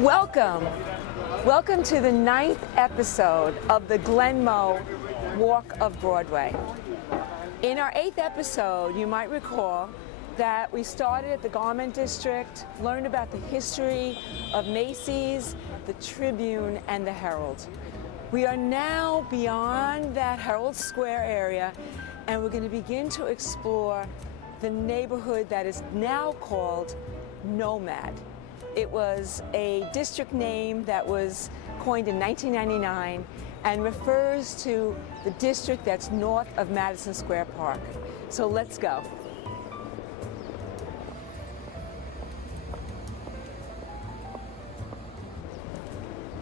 Welcome. Welcome to the 9th episode of the Glenmo Walk of Broadway. In our 8th episode, you might recall that we started at the Garment District, learned about the history of Macy's, the Tribune, and the Herald. We are now beyond that Herald Square area, and we're going to begin to explore the neighborhood that is now called NoMad. It was a district name that was coined in 1999 and refers to the district that's north of Madison Square Park. So let's go.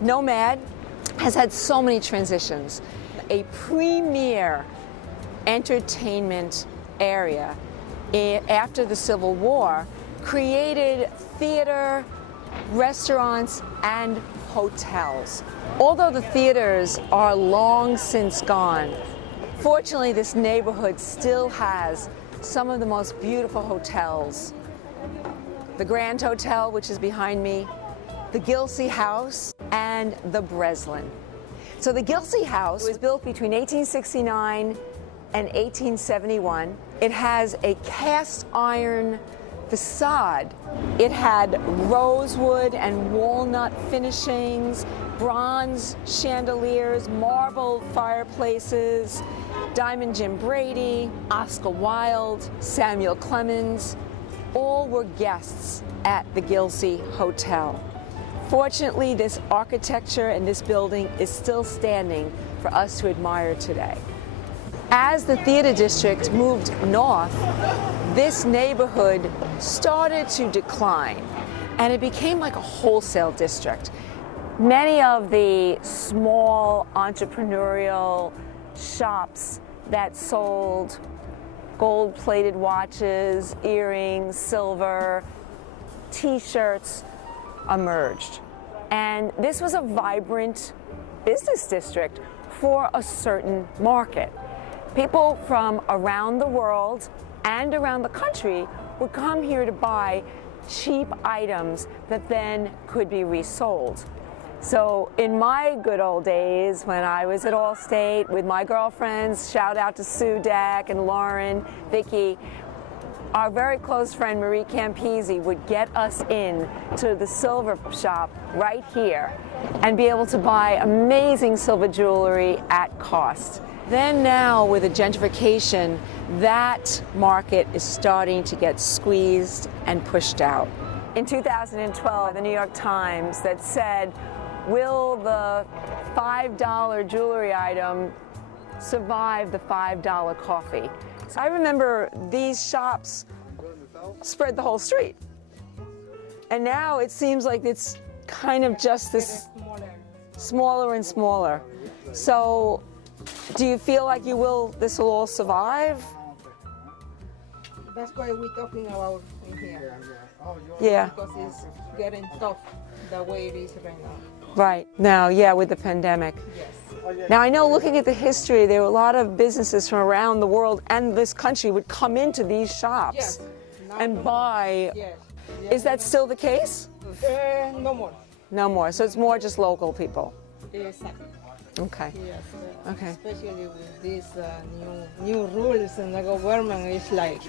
NoMad has had so many transitions. A premier entertainment area after the Civil War created theater, restaurants, and hotels. Although the theaters are long since gone, fortunately this neighborhood still has some of the most beautiful hotels. The Grand Hotel, which is behind me, the Gilsey House, and the Breslin. So the Gilsey House was built between 1869 and 1871. It has a cast iron facade. It had rosewood and walnut finishings, bronze chandeliers, marble fireplaces. Diamond Jim Brady, Oscar Wilde, Samuel Clemens, all were guests at the Gilsey Hotel. Fortunately, this architecture and this building is still standing for us to admire today. As the theater district moved north, this neighborhood started to decline, and it became like a wholesale district. Many of the small entrepreneurial shops that sold gold-plated watches, earrings, silver, t-shirts emerged. And this was a vibrant business district for a certain market. People from around the world and around the country would come here to buy cheap items that then could be resold. So in my good old days, when I was at Allstate with my girlfriends, shout out to Sue Deck and Lauren, Vicky, our very close friend Marie Campisi would get us in to the silver shop right here and be able to buy amazing silver jewelry at cost. Then now, with the gentrification, that market is starting to get squeezed and pushed out. In 2012, the New York Times that said, will the $5 jewelry item survive the $5 coffee? So I remember these shops spread the whole street. And now it seems like it's kind of just this smaller and smaller. So do you feel like this will all survive? That's why we're talking about in here. Yeah. Because it's getting tough the way it is right now. Right. Now, yeah, with the pandemic. Yes. Now, I know looking at the history, there were a lot of businesses from around the world and this country would come into these shops Yes. and buy. Yes. Is that still the case? No more. No more. So it's more just local people. Exactly. Okay. Yes. Okay. Especially with these new rules and the government is like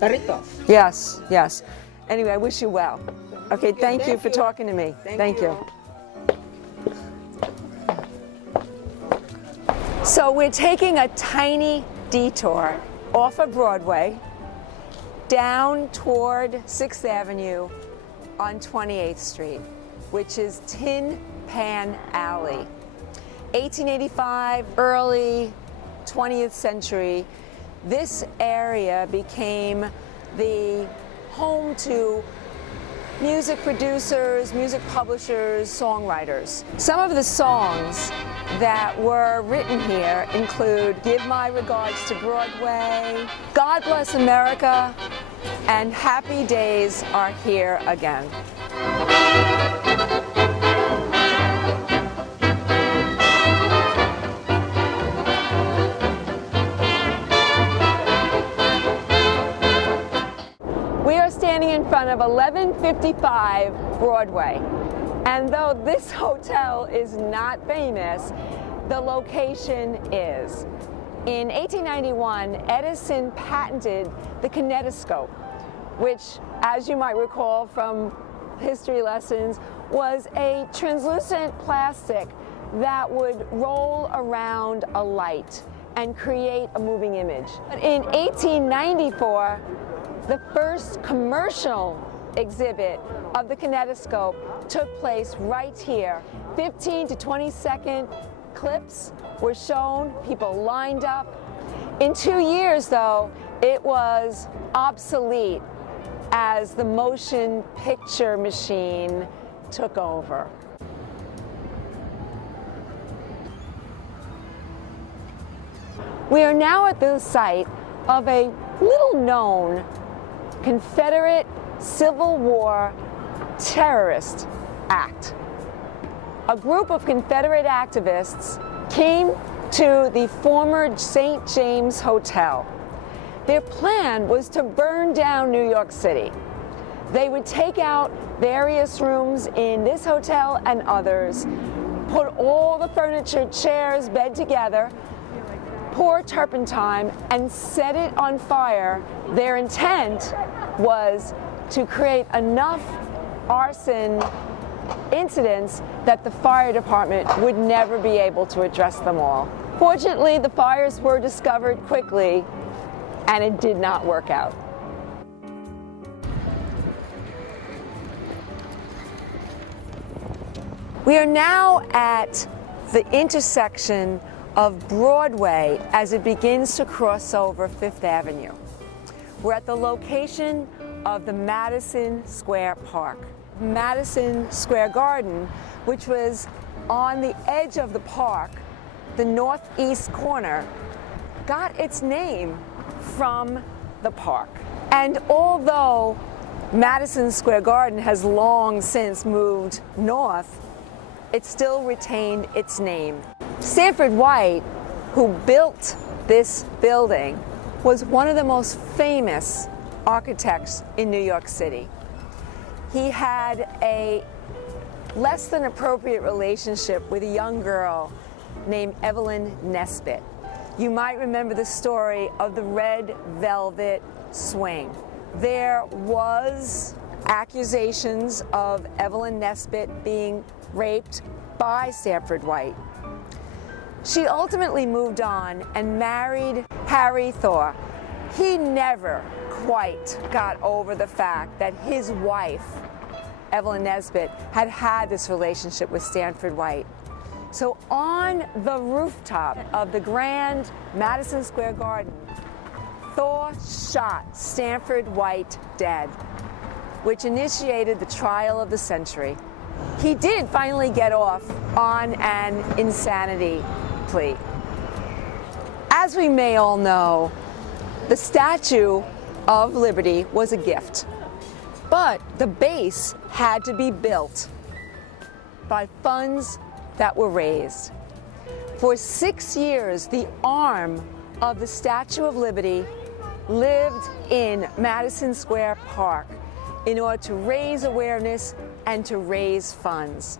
very tough. Yes, yes. Anyway, I wish you well. Okay, thank you for talking to me. Thank you. So we're taking a tiny detour off of Broadway down toward 6th Avenue on 28th Street, which is Tin Pan Alley. 1885, early 20th century, this area became the home to music producers, music publishers, songwriters. Some of the songs that were written here include Give My Regards to Broadway, God Bless America, and Happy Days Are Here Again. We are standing in front of 1155 Broadway. And though this hotel is not famous, the location is. In 1891, Edison patented the kinetoscope, which, as you might recall from history lessons, was a translucent plastic that would roll around a light and create a moving image. But in 1894, the first commercial exhibit of the kinetoscope took place right here. 15 to 20-second clips were shown, people lined up. In 2 years, though, it was obsolete as the motion picture machine took over. We are now at the site of a little-known Confederate Civil War terrorist act. A group of Confederate activists came to the former St. James Hotel. Their plan was to burn down New York City. They would take out various rooms in this hotel and others, put all the furniture, chairs, bed together, pour turpentine, and set it on fire. Their intent was to create enough arson incidents that the fire department would never be able to address them all. Fortunately, the fires were discovered quickly, and it did not work out. We are now at the intersection of Broadway as it begins to cross over Fifth Avenue. We're at the location of the Madison Square Park. Madison Square Garden, which was on the edge of the park, the northeast corner, got its name from the park. And although Madison Square Garden has long since moved north, it still retained its name. Stanford White, who built this building, was one of the most famous architects in New York City. He had a less than appropriate relationship with a young girl named Evelyn Nesbit. You might remember the story of the red velvet swing. There was accusations of Evelyn Nesbit being raped by Stanford White. She ultimately moved on and married Harry Thor. He never quite got over the fact that his wife, Evelyn Nesbit, had had this relationship with Stanford White. So on the rooftop of the grand Madison Square Garden, Thor shot Stanford White dead, which initiated the trial of the century. He did finally get off on an insanity plea. As we may all know, the Statue of Liberty was a gift, but the base had to be built by funds that were raised. For 6 years, the arm of the Statue of Liberty lived in Madison Square Park in order to raise awareness and to raise funds.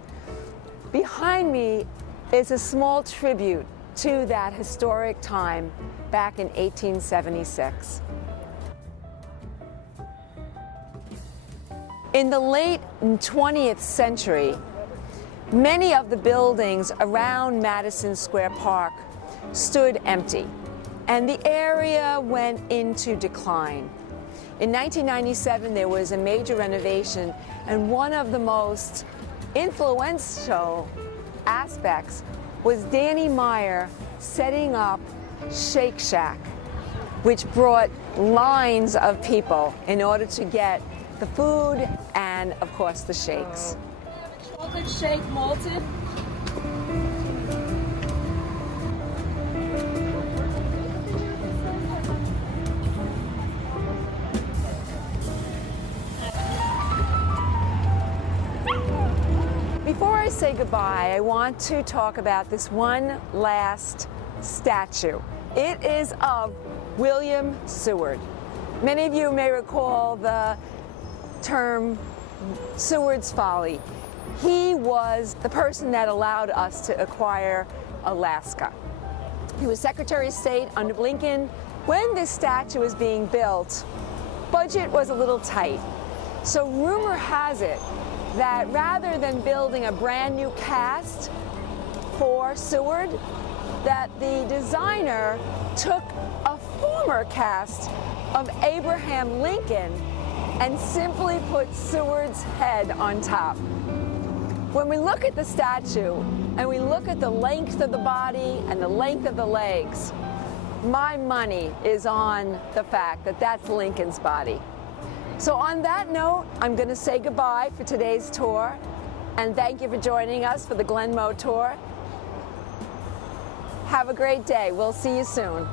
Behind me is a small tribute to that historic time back in 1876. In the late 20th century, many of the buildings around Madison Square Park stood empty, and the area went into decline. In 1997, there was a major renovation, and one of the most influential aspects was Danny Meyer setting up Shake Shack, which brought lines of people in order to get the food and, of course, the shakes. Chocolate shake malted. Before I say goodbye, I want to talk about this one last statue. It is of William Seward. Many of you may recall the term Seward's Folly. He was the person that allowed us to acquire Alaska. He was Secretary of State under Lincoln. When this statue was being built, budget was a little tight. So rumor has it that rather than building a brand new cast for Seward, that the designer took a former cast of Abraham Lincoln and simply put Seward's head on top. When we look at the statue and we look at the length of the body and the length of the legs, my money is on the fact that that's Lincoln's body. So on that note, I'm going to say goodbye for today's tour, and thank you for joining us for the Glen Moe tour. Have a great day. We'll see you soon.